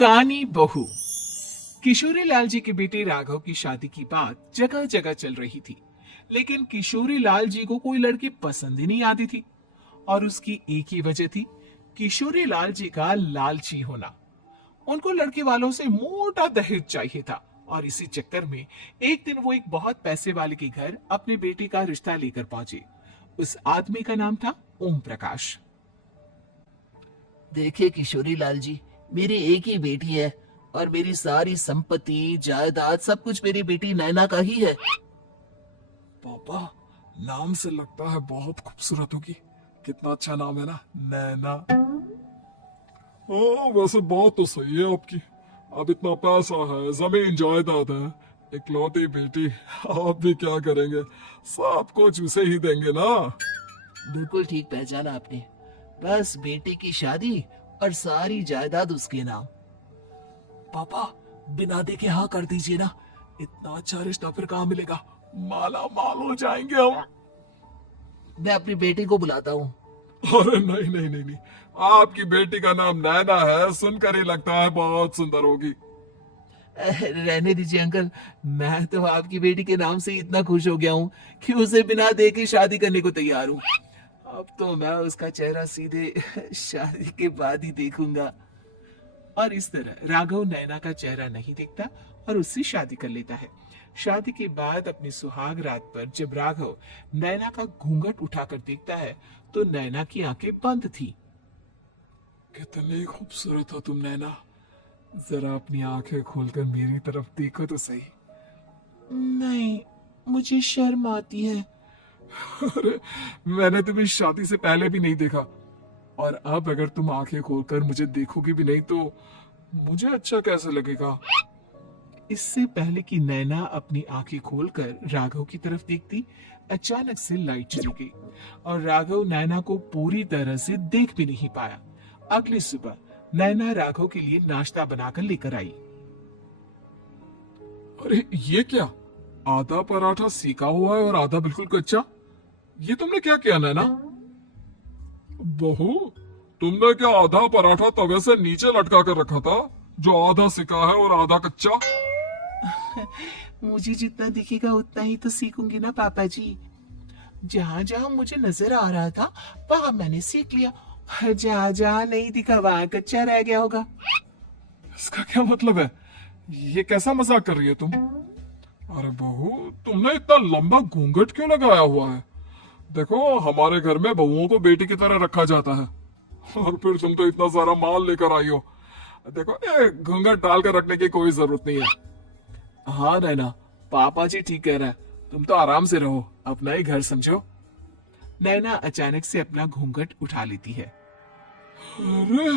कानी बहू। किशोरी लाल जी के बेटे राघव की शादी की बात जगह जगह चल रही थी, लेकिन किशोरी लाल जी को कोई लड़की पसंद ही नहीं आती थी। और उसकी एक ही वजह थी, किशोरी लाल जी का लालची होना। उनको लड़के वालों से मोटा दहेज चाहिए था और इसी चक्कर में एक दिन वो एक बहुत पैसे वाले के घर अपने बेटे का रिश्ता लेकर पहुंचे। उस आदमी का नाम था ओम प्रकाश। देखिए किशोरी लाल जी, मेरी एक ही बेटी है और मेरी सारी संपत्ति जायदाद सब कुछ मेरी बेटी नैना का ही है। पापा, नाम से लगता है बहुत खूबसूरत होगी। कितना अच्छा नाम है ना, नैना। हाँ, वैसे बात तो सही है आपकी। अब इतना पैसा है, जमीन जायदाद है, इकलौती बेटी, आप भी क्या करेंगे? सब कुछ उसे ही देंगे ना। बिल्कुल ठीक पहचाना आपने। बस बेटी की शादी और सारी जायदाद उसके नाम। पापा, बिना देखे हाँ कर दीजिए ना। इतना अच्छा रिश्ता फिर कहाँ मिलेगा? माला माल हो जाएंगे हम। मैं अपनी बेटी को बुलाता हूँ। अरे नहीं नहीं नहीं नहीं, आपकी बेटी का नाम नैना है, सुनकर ही लगता है बहुत सुंदर होगी। रहने दीजिए अंकल, मैं तो आपकी बेटी के नाम से इतना खुश हो गया हूँ कि उसे बिना देखे शादी करने को तैयार हूँ। अब तो मैं उसका चेहरा सीधे शादी के बाद ही देखूंगा। और इस तरह राघव नैना का चेहरा नहीं देखता और उससे शादी कर लेता है। शादी के बाद अपनी सुहाग रात पर जब राघव नैना का घूंघट उठाकर देखता है तो नैना की आंखें बंद थी। कितनी खूबसूरत हो तुम नैना। जरा अपनी आंखें खोलकर मेरी तरफ देखो तो सही। नहीं, मुझे शर्म आती है। अरे, मैंने तुम्हें शादी से पहले भी नहीं देखा, और अब अगर तुम आंखें खोलकर मुझे देखोगी भी नहीं तो मुझे अच्छा कैसे लगेगा? इससे पहले कि नैना अपनी आंखें खोलकर राघव की तरफ देखती, अचानक से लाइट चली गई और राघव नैना को पूरी तरह से देख भी नहीं पाया। अगली सुबह नैना राघव के लिए नाश्ता बनाकर लेकर आई। अरे ये क्या? आधा पराठा सेका हुआ है और आधा बिल्कुल कच्चा। ये तुमने क्या किया नैना? बहू, तुमने क्या आधा पराठा तवे से नीचे लटका कर रखा था, जो आधा सेका है और आधा कच्चा? मुझे जितना दिखेगा उतना ही तो सीखूंगी ना पापा जी। जहाँ जहाँ मुझे नजर आ रहा था वहां मैंने सीख लिया, जहाँ जहाँ नहीं दिखा वहां कच्चा रह गया होगा। इसका क्या मतलब है? ये कैसा मजाक कर रही है तुम? अरे बहू, तुमने इतना लंबा घूंघट क्यों लगाया हुआ है? देखो, हमारे घर में बहुओं को बेटी की तरह रखा जाता है, और फिर तुम तो इतना सारा माल लेकर आई हो। देखो, ये घूंघट डालकर रखने की कोई जरूरत नहीं है। हाँ नैना, पापा जी ठीक कह रहा है, तुम तो आराम से रहो, अपना ही घर समझो। नैना अचानक से अपना घूंघट उठा लेती है। अरे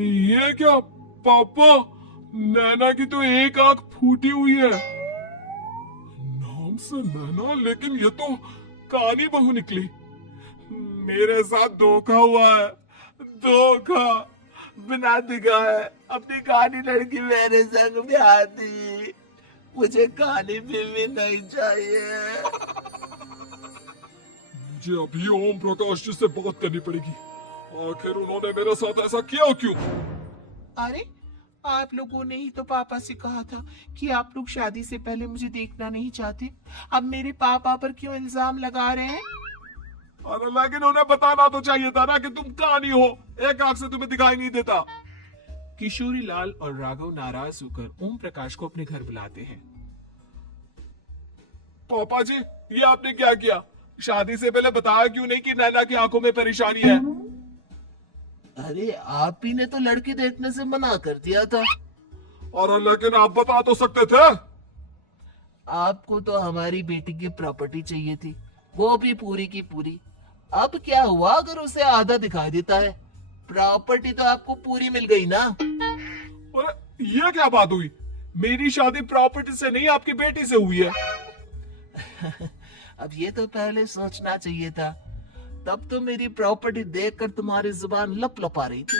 ये क्या पापा, नैना की तो एक आंख फूटी हुई है। नाम से नैना, लेकिन ये तो कानी बहू निकली। मेरे साथ धोखा हुआ है, धोखा। बिना दिखाए अपनी कहानी लड़की मेरे संग ब्याह दी। मुझे कहानी भी नहीं चाहिए। मुझे अभी ओम प्रकाश जी से बात करनी पड़ेगी। आखिर उन्होंने मेरे साथ ऐसा किया क्यों? अरे, आप लोगों ने ही तो पापा से कहा था कि आप लोग शादी से पहले मुझे देखना नहीं चाहते। अब मेरे पापा पर क्यों इल्जाम लगा रहे हैं? अरे लेकिन उन्हें बताना तो चाहिए था ना कि तुम कहानी हो, एक आंख से तुम्हें दिखाई नहीं देता। किशोरी लाल और राघव नाराज होकर ओम प्रकाश को अपने घर बुलाते हैं। पापा जी, ये आपने क्या किया? शादी से पहले बताया क्यों नहीं कि नैना की आंखों में परेशानी है? अरे आप ही ने तो लड़की देखने से मना कर दिया था। और लेकिन आप बता तो सकते थे। आपको तो हमारी बेटी की प्रॉपर्टी चाहिए थी, वो भी पूरी की पूरी। अब क्या हुआ अगर उसे आधा दिखाई देता है? प्रॉपर्टी तो आपको पूरी मिल गई ना। अरे ये क्या बात हुई? मेरी शादी प्रॉपर्टी से नहीं, आपकी बेटी से हुई है। अब ये तो पहले सोचना चाहिए था। तब तो मेरी प्रॉपर्टी देखकर तुम्हारी जुबान लप लपा रही थी।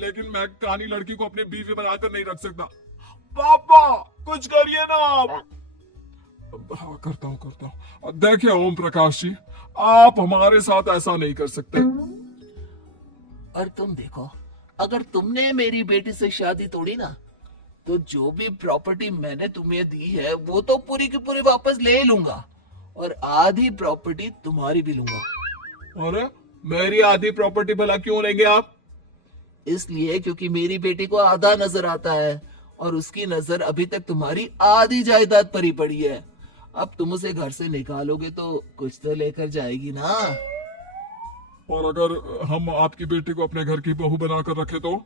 लेकिन मैं कानी लड़की को अपनी बीवी बनाकर नहीं रख सकता। पापा, कुछ करिए ना आप। हाँ, करता हूँ। देखिए ओम प्रकाश जी, आप हमारे साथ ऐसा नहीं कर सकते। और तुम देखो, अगर तुमने मेरी बेटी से शादी तोड़ी ना, तो जो भी प्रॉपर्टी मैंने तुम्हें दी है वो तो पूरी की पूरी वापस ले लूंगा, और आधी प्रॉपर्टी तुम्हारी भी लूंगा। अरे मेरी आधी प्रॉपर्टी भला क्यों लेंगे आप? इसलिए क्योंकि मेरी बेटी को आधा नजर आता है, और उसकी नजर अभी तक तुम्हारी आधी जायदाद पर ही पड़ी है। अब तुम उसे घर से निकालोगे तो कुछ तो लेकर जाएगी ना। और अगर हम आपकी बेटी को अपने घर की बहू बनाकर रखे तो?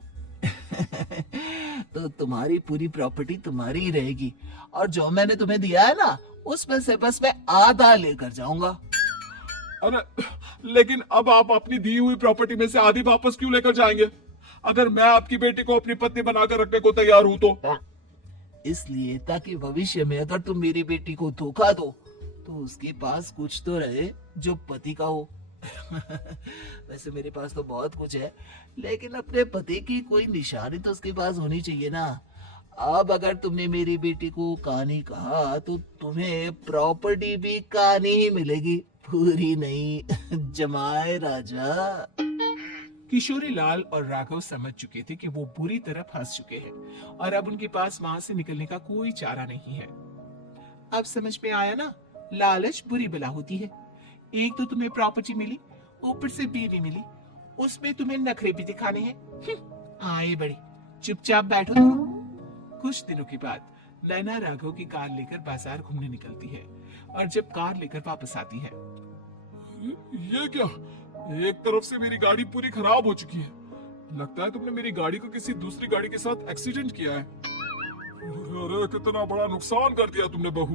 तो तुम्हारी पूरी प्रॉपर्टी तुम्हारी ही रहेगी, और जो मैंने तुम्हें दिया है ना, उसमें से बस मैं आधा लेकर जाऊंगा। अरे लेकिन अब आप अपनी दी हुई प्रॉपर्टी में से आधी वापस क्यों लेकर जाएंगे? अगर मैं आपकी बेटी को अपनी पत्नी बनाकर रखने को तैयार हूं तो? इसलिए ताकि भविष्य में अगर तुम मेरी बेटी को धोखा दो तो उसके पास कुछ तो रहे जो पति का हो। वैसे मेरे पास तो बहुत कुछ है, लेकिन अपने पति की कोई निशानी तो उसके पास होनी चाहिए ना। अब अगर तुमने मेरी बेटी को कहानी कहा तो तुम्हें प्रॉपर्टी भी कहानी ही मिलेगी, पूरी नहीं। जमाए राजा। किशोरी लाल और राघव समझ चुके थे कि वो बुरी तरह फंस चुके हैं और अब उनके पास वहां से निकलने का कोई चारा नहीं है। अब समझ में आया ना, लालच बुरी बला होती है। एक तो तुम्हें प्रॉपर्टी मिली, ऊपर से बीवी मिली, उसमें तुम्हें नखरे भी दिखाने हैं। आए बड़ी, चुपचाप बैठो तुम। कुछ दिनों के बाद नैना राघव की कार लेकर बाजार घूमने निकलती है और जब कार लेकर वापस आती है, ये क्या? एक तरफ से मेरी गाड़ी पूरी खराब हो चुकी है। लगता है तुमने मेरी गाड़ी को किसी दूसरी गाड़ी के साथ एक्सीडेंट किया है। अरे कितना बड़ा नुकसान कर दिया तुमने बहू।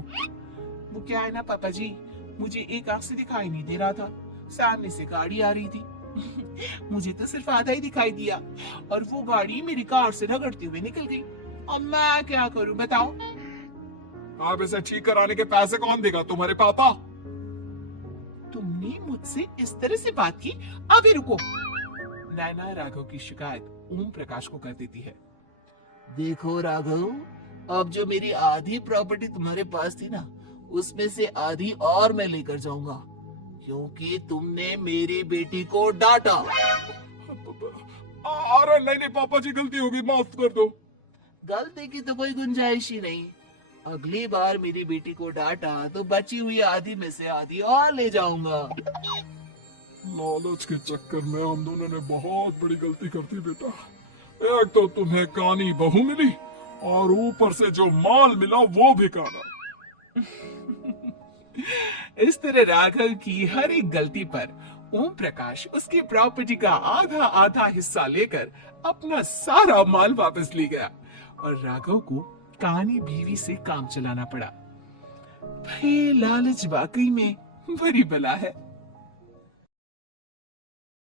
वो क्या है ना पापा जी, मुझे एक आंख से दिखाई नहीं दे रहा था, सामने से गाड़ी आ रही थी। मुझे तो सिर्फ आधा ही दिखाई दिया और वो गाड़ी मेरी कार से रगड़ते हुए निकल गई। अब मैं क्या करूं बताओ? आप इसे ठीक कराने के पैसे कौन देगा? तुम्हारे पापा? तुमने मुझसे इस तरह से बात की? अभी रुको। नैना राघव की शिकायत ओम प्रकाश को कर देती है। देखो राघव, अब जो मेरी आधी प्रॉपर्टी तुम्हारे पास थी ना, उसमें से आधी और मैं लेकर जाऊंगा, क्योंकि तुमने मेरी बेटी को डांटा। अरे नहीं नहीं पापा जी, गलती होगी, माफ कर दो। गलती की तो कोई गुंजाइश ही नहीं। अगली बार मेरी बेटी को डांटा तो बची हुई आधी में से आधी और ले जाऊंगा। लालच के चक्कर में हम दोनों ने बहुत बड़ी गलती कर दी बेटा। एक तो तुम्हें कानी बहू मिली और ऊपर से जो माल मिला वो भी काना। इस तरह राघव की हर एक गलती पर ओम प्रकाश उसकी प्रॉपर्टी का आधा आधा हिस्सा लेकर अपना सारा माल वापस ले गया और राघव को कानी बीवी से काम चलाना पड़ा। भाई लालच वाकई में बुरी बला है।